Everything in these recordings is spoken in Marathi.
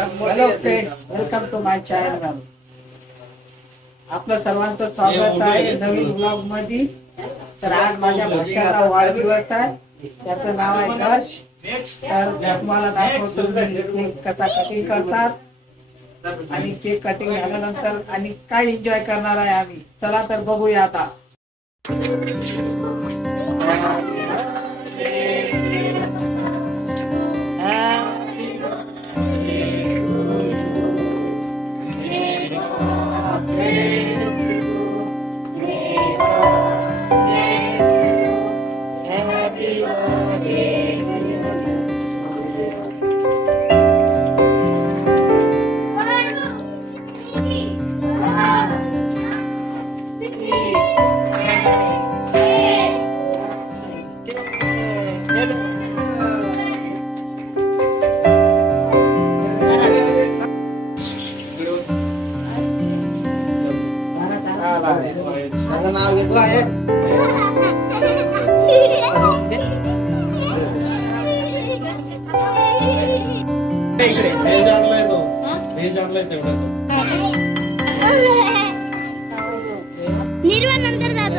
Hello friends, welcome to my channel. आपलं सर्वांचं स्वागत आहे नवीन ब्लॉग मध्ये. तर आज माझ्या भाषाचा वाढदिवस आहे. त्याचं नाव आहे हर्ष. तर तुम्हाला दाखवतो केक कसा कटिंग करतात आणि केक कटिंग झाल्यानंतर आणि काय एन्जॉय करणार आहे आम्ही. चला तर बघूया आता. नाव घेतो आहे निर्वाण नंतर जातो.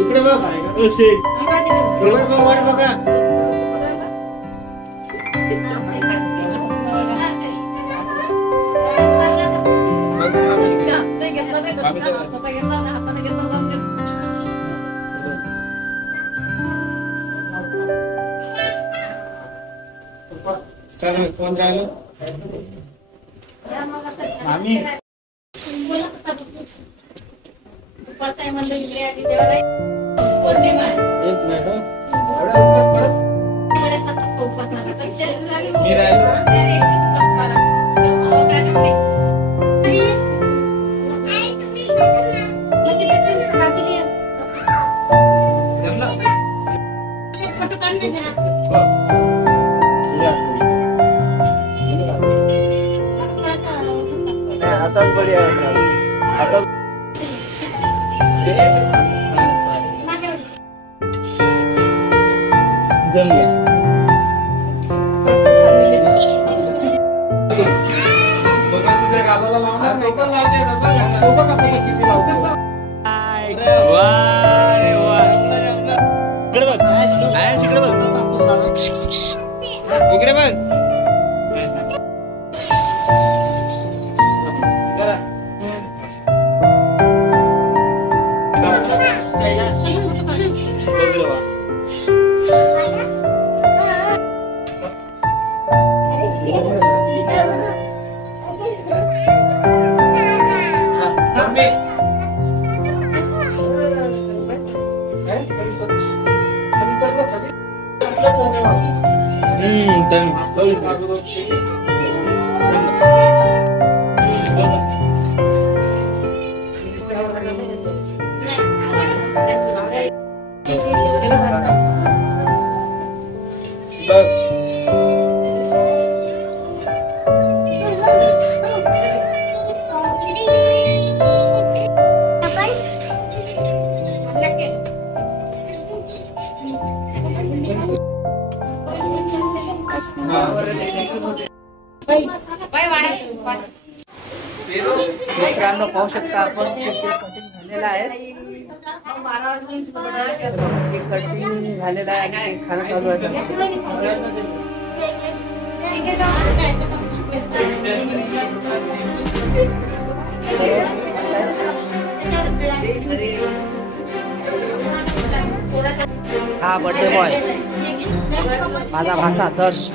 इकडे बघा. चला कोण राहिलो आम्ही मी असाच बढिया असाच इकडे बघ. मित्रांनो पाहू शकता आपण केक कटिंग झालेला आहे. केक कटिंग झालेला आहे आणि खाणं चालू आहे. हा बर्थडे बॉय माझा भाषा दर्श.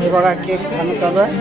हे बघा केक खाणं चालू आहे.